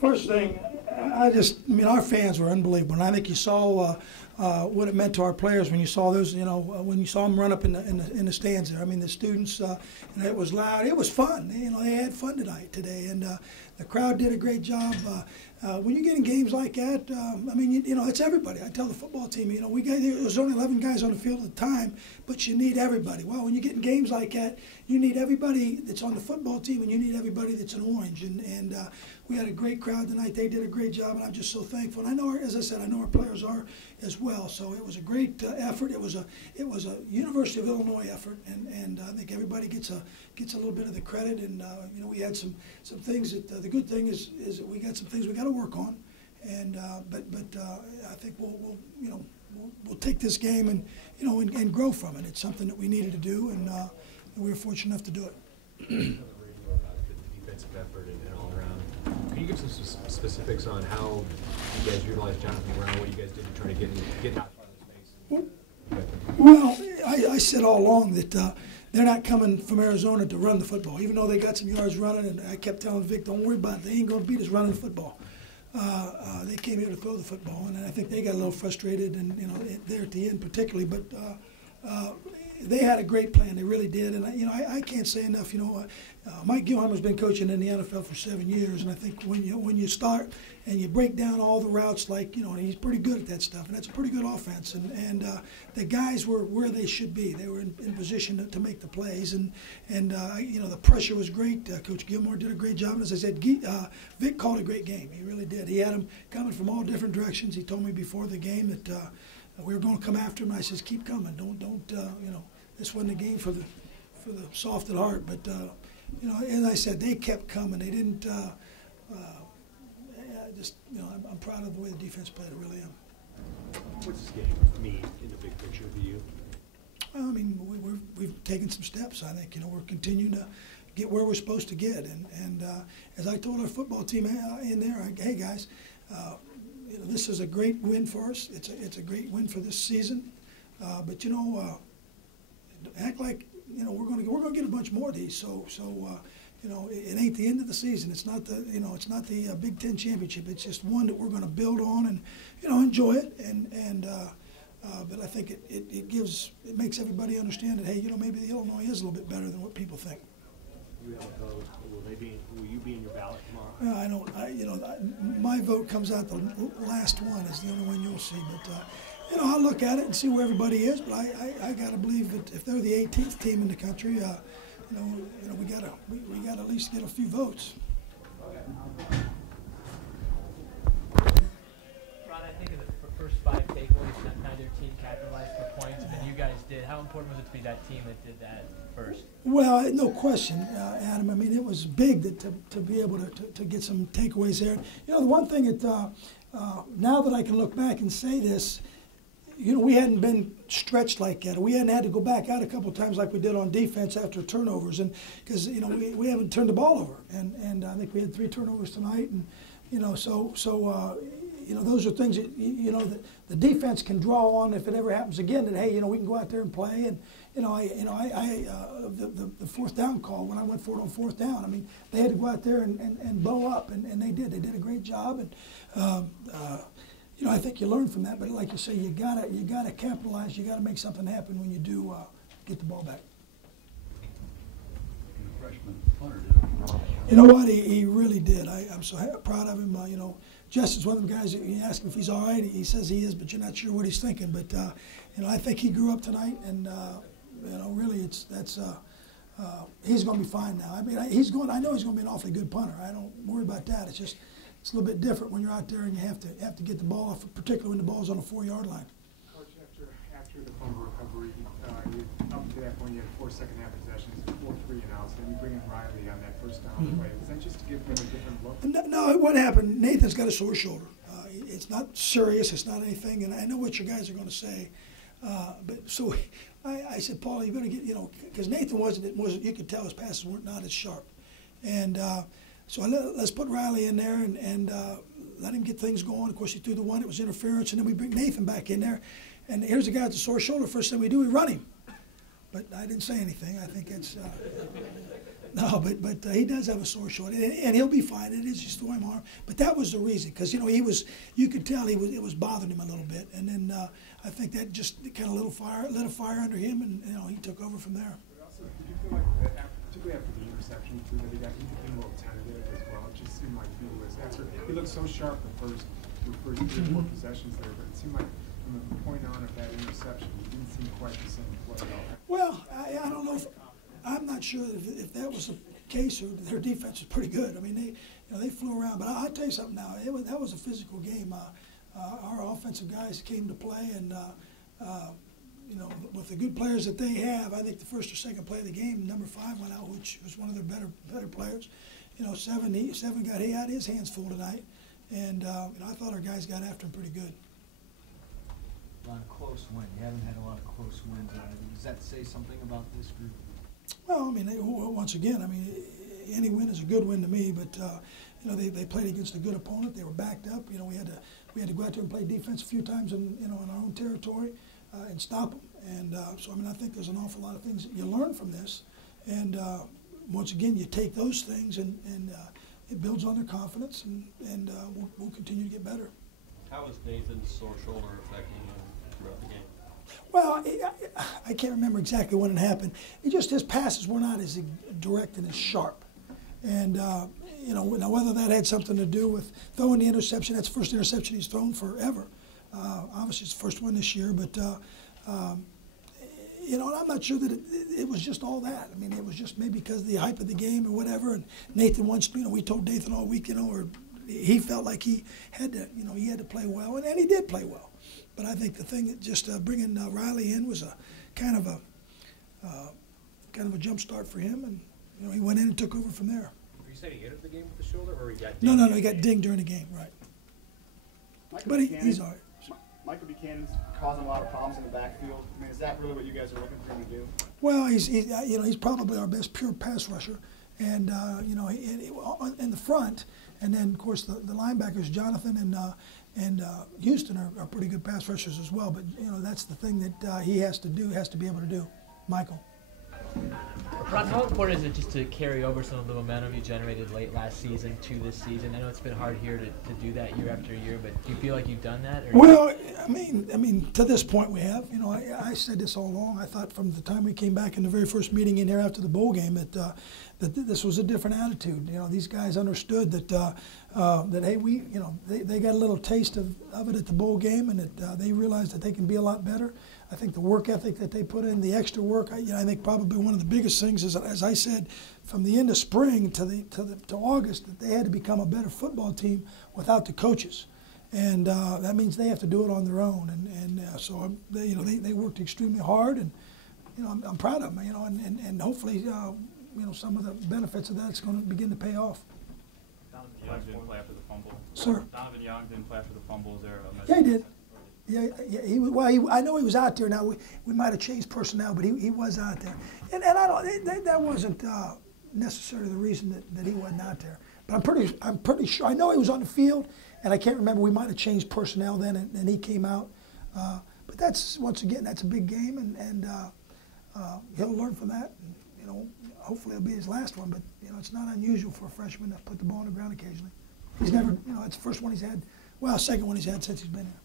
First thing, I mean, our fans were unbelievable, and I think you saw what it meant to our players when you saw those, when you saw them run up in the stands there. I mean, the students, and it was loud. It was fun. They had fun today, and the crowd did a great job. When you get in games like that, I mean, it's everybody. I tell the football team, there was only 11 guys on the field at the time, but you need everybody. Well, when you get in games like that, you need everybody that's on the football team, and you need everybody that's in orange. And we had a great crowd tonight. They did a great job, and I'm just so thankful. And I know, as I said, I know our players are as well. So it was a great effort. It was a University of Illinois effort, and I think everybody gets a little bit of the credit. And we had some things that the good thing is that we got some things we got to work on. And but I think we'll take this game and grow from it. It's something that we needed to do, and we were fortunate enough to do it. Defensive effort and all around. Can you give some specifics on how you guys utilized Jonathan Brown, what you guys did to try to get out of the space? Well, I said all along that they're not coming from Arizona to run the football, even though they got some yards running, and I kept telling Vic, don't worry about it. They ain't going to beat us running the football. They came here to throw the football, and I think they got a little frustrated, and there at the end particularly, but they had a great plan. They really did, and I can't say enough. Mike Gilheimer's been coaching in the NFL for 7 years, and I think when you start and you break down all the routes, and he's pretty good at that stuff, and that's a pretty good offense. And the guys were where they should be. They were in position to make the plays, and the pressure was great. Coach Gilmore did a great job, and as I said, Vic called a great game. He really did. He had them coming from all different directions. He told me before the game that we were going to come after him. I says, keep coming. Don't this wasn't a game for the soft at heart, but as I said, they kept coming. They didn't. I'm proud of the way the defense played. I really am. What's this game mean in the big picture for you? I mean, we've taken some steps. I think we're continuing to get where we're supposed to get, and as I told our football team in there, hey guys, this is a great win for us. It's a great win for this season, but act like we're going to get a bunch more of these. So it ain't the end of the season. It's not the Big Ten championship. It's just one that we're going to build on and enjoy it. But I think it makes everybody understand that, hey, maybe the Illinois is a little bit better than what people think. You have a vote. Will you be in your ballot tomorrow? My vote comes out the last one. Is the only one you'll see. But I'll look at it and see where everybody is. But I got to believe that if they're the 18th team in the country, we got to at least get a few votes. Ron, I think of the first 5 takeaways, neither team capitalized for points, but you guys did. How important was it to be that team that did that first? Well, no question, Adam. I mean, it was big to be able to get some takeaways there. The one thing that now that I can look back and say this, we hadn't been stretched like that. We hadn't had to go back out a couple of times like we did on defense after turnovers, and because we haven't turned the ball over, and I think we had 3 turnovers tonight, and so those are things that that the defense can draw on if it ever happens again. That hey, we can go out there and play, and the fourth down call when I went for it on 4th down. I mean, they had to go out there and bow up, and they did. They did a great job, and. I think you learn from that, but like you say, you gotta capitalize. You gotta make something happen when you do get the ball back. Freshman punter did. You know what? He really did. I'm so proud of him. Justin's one of the guys. That you ask him if he's all right. He says he is, but you're not sure what he's thinking. But I think he grew up tonight, and really, he's going to be fine now. I mean, I know he's going to be an awfully good punter. I don't worry about that. It's just. It's a little bit different when you're out there and you have to get the ball off, particularly when the ball's on the 4-yard line. Coach, after the fumble recovery, up to that point you had 4 second-half possessions, 4 3-and-outs, then you bring in Riley on that first down play. Was that just to give him a different look? No, what happened? Nathan's got a sore shoulder. It's not serious. It's not anything, and I know what your guys are going to say. But so I said, Paul, you better get because Nathan wasn't. You could tell his passes weren't not as sharp, and. So let's put Riley in there and let him get things going. Of course, he threw the one. It was interference, and then we bring Nathan back in there. And here's a guy with a sore shoulder. First thing we do, we run him. But I didn't say anything. I think it's No, but he does have a sore shoulder, and he'll be fine. It is just the arm. But that was the reason, because you could tell it was bothering him a little bit, and then I think that just kind of lit a fire under him, and he took over from there. But also, did you feel like, particularly after the interception too, that he became a little tentative as well? It just seemed like he looked so sharp the first 3 or 4 possessions there, but it seemed like from the point on of that interception, he didn't seem quite the same play at all. Well, I don't know. I'm not sure if that was the case, or their defense was pretty good. I mean, they flew around. But I'll tell you something now. That was a physical game. Our offensive guys came to play, and with the good players that they have, I think the first or second play of the game, number 5 went out, which was one of their better players. 7 he had his hands full tonight, and I thought our guys got after him pretty good. A lot of close wins. You haven't had a lot of close wins. Does that say something about this group? Well, I mean, once again, any win is a good win to me. But they played against a good opponent. They were backed up. We had to go out there and play defense a few times in our own territory and stop them. And so I think there's an awful lot of things that you learn from this. And once again, you take those things and it builds on their confidence, and we'll continue to get better. How was Nathan's sore shoulder affecting him throughout the game? Well, I can't remember exactly when it happened. His passes were not as direct and as sharp. And, now whether that had something to do with throwing the interception, that's the first interception he's thrown forever. Obviously, it's the first one this year, but, and I'm not sure that it was just all that. It was just maybe because of the hype of the game or whatever. And Nathan wants, we told Nathan all week, or he felt like he had to play well, and he did play well. But I think the thing that just bringing Riley in was a kind of a jump start for him, and he went in and took over from there. You said he entered the game with the shoulder, or he got dinged? No, he got dinged during the game, right? But he's all right. Michael Buchanan's causing a lot of problems in the backfield. Is that really what you guys are looking for him to do? Well, he's probably our best pure pass rusher, and in the front, and then of course the linebackers, Jonathan and Houston are pretty good pass rushers as well. But that's the thing that he has to be able to do. Michael. Ron, how important is it just to carry over some of the momentum you generated late last season to this season? I know it's been hard here to do that year after year, but do you feel like you've done that? Or well, to this point we have. I said this all along. I thought from the time we came back in the very first meeting in here after the bowl game that this was a different attitude. These guys understood that hey, they got a little taste of it at the bowl game, and that they realized that they can be a lot better. I think the work ethic that they put in, the extra work, I think probably one of the biggest things is, as I said, from the end of spring to August, that they had to become a better football team without the coaches, and that means they have to do it on their own. So they worked extremely hard, and I'm proud of them. And hopefully some of the benefits of that's going to begin to pay off. Donovan Young didn't play after the fumble. Sir. Donovan Young didn't play after the fumble. Is there a message? Yeah, he did. I know he was out there. Now we might have changed personnel, but he was out there, and that wasn't necessarily the reason that he wasn't out there. But I'm pretty sure. I know he was on the field, and I can't remember. We might have changed personnel then, and he came out. But that's once again that's a big game, and he'll learn from that. And, hopefully it'll be his last one. But it's not unusual for a freshman to put the ball on the ground occasionally. He's never. It's the first one he's had. Well, second one he's had since he's been here.